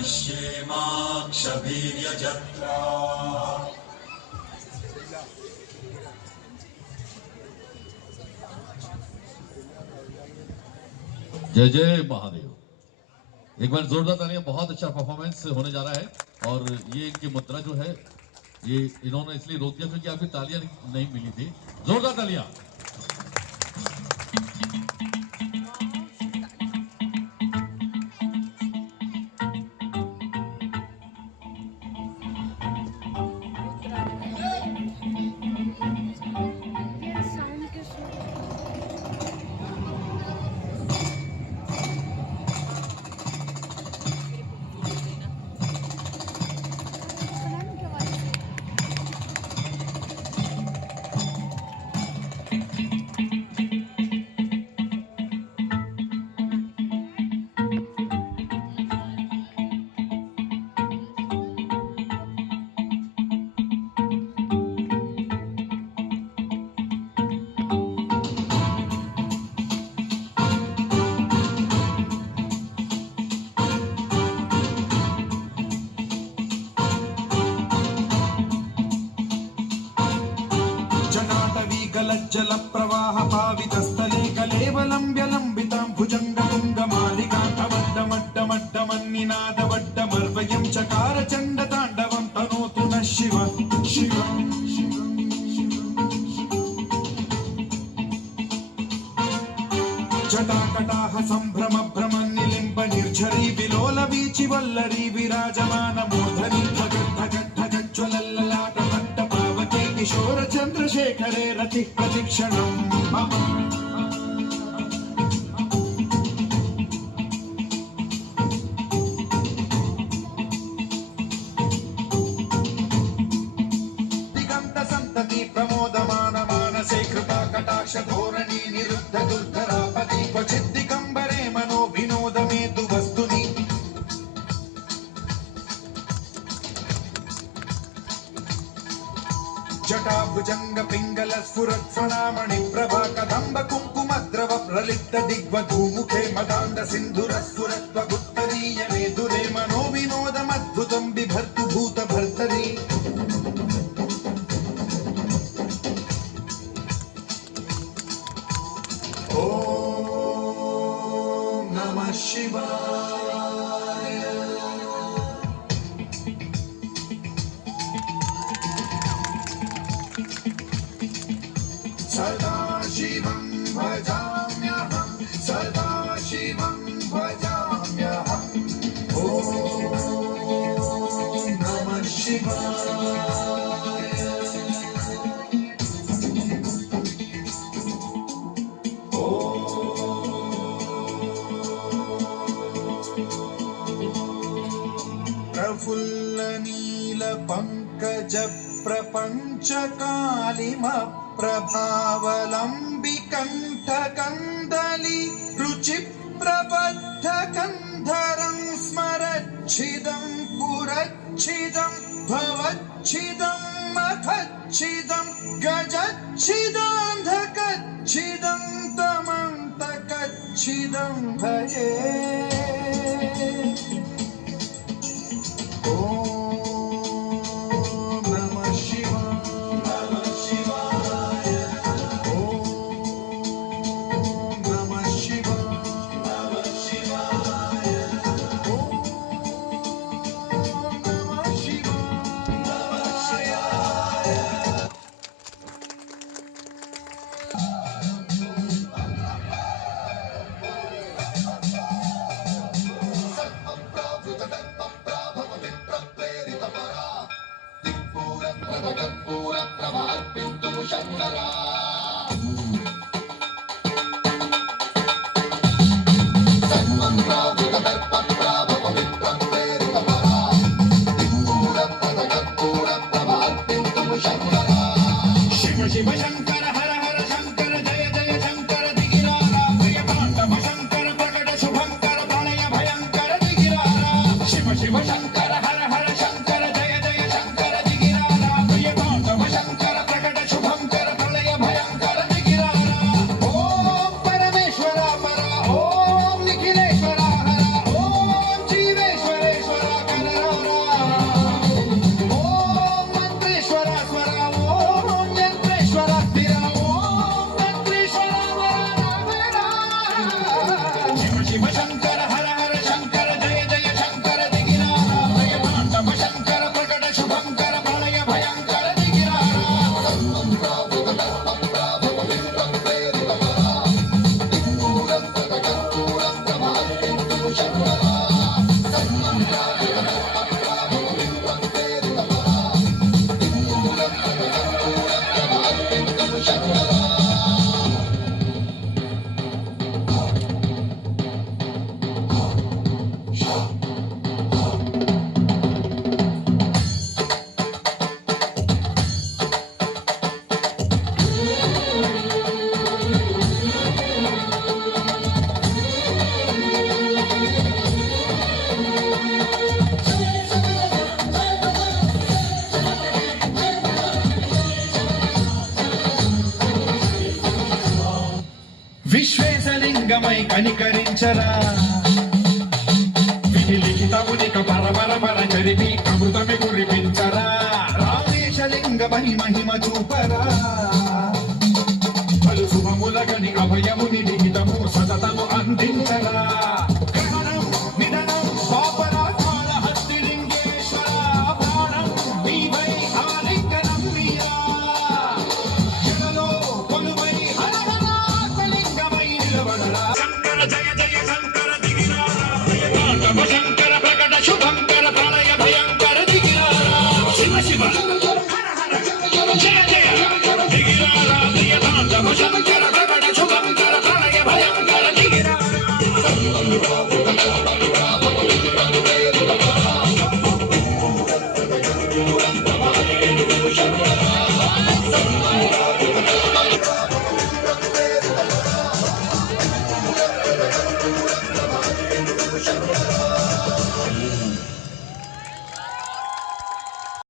पश्येमाक्षवीर्यजत्रा। जय जय महादेव। एक बार जोरदार तालियां। बहुत अच्छा परफॉर्मेंस होने जा रहा है। और ये इनकी मुद्रा जो है ये इन्होंने इसलिए रोक दिया क्योंकि आपकी तालियां नहीं मिली थी। जोरदार तालियां। जल प्रवाह पावितस्थले कलेवलं व्यलंबितां भुजंगतुंगमालिकान्तवड्डमड्डमड्डमन्निनादवड्डमर्वयं चकार चण्डताण्डवं तनोतु नः शिव शिव। जटाकटाह सम्भ्रम भ्रमन्निलिम्ब निर्झरी विलोल वीचि वल्लरी विराजमान मूर्धनि धगत् धगत् धगत् ज्वलल्ललाट भट्ट पावके किशोर चन्द्रशेखरे रति प्रतीक्षणं मम। दिगंत संतति प्रमोदमान मानसे कृपा कटाक्ष धोरणी निरुद्ध दुर्धरापति क्वचित् दिगंबरे मनो विनोद मेतु वस्तुनि। जटा भुजंग पिंगल स्फुरत् फणामणि प्रभा कदंब कुंकुमद्रव प्रलिप्त दिग्वधूमुखे मदान्ध सिन्धुर स्फुरत् त्वगुत्तरीय मेधुरे मनो विनोदमद्भुतं बिभर्तु भूत भर्तरि। ओम नमः शिवाय। सदा शिवं भजाम्यहं सदा शिवं भजाम्यहम्। ओम नमः शिवाय। प्रफुल्ल नील पंकज प्रपंच कालिम प्रभावलंबिकंठ कंदली रुचि प्रबद्ध कंधरं स्मरच्छिदं पुरच्छिदं भवच्छिदं मखच्छिदं गजच्छिदान्धकच्छिदं तमन्तकच्छिदं भजे। ओम नमः शिवाय। ओम नमः शिवाय। ओम नमः शिवाय। శివ శంకర హర హర శంకర జయ జయ శంకర దిగిరారా భయ తాండవ శంకర ప్రకట శుభంకర ప్రళయ భయంకర దిగిరారా విశ్వేశలింగమై కనికరించరా విధి లిఖితమునిక పరపర పర చరిపి అమృతమి కురిపించరా రామేశలింగమని మహిమ చూపరా పలు శుభములగని అభయముని లిఖితము సతతము అందించరా గ్రహణం నిధనం పాపరాత్మాల హస్తిలింగేశ్వర ప్రాణం నీవై ఆలింగనం మీరా జగలో కొలువై హర హర ఆత్మలింగమై నిలబడరా శంకర జయ జయ శంకర దిగిరారా తాండవ శంకర ప్రకట శుభంకర ప్రళయ భయంకర దిగిరారా శివ శివ హర హర జయ జయ దిగిరారా ప్రియ తాండవ శంకర ప్రకట శుభంకర ప్రళయ భయంకర దిగిరారా Shut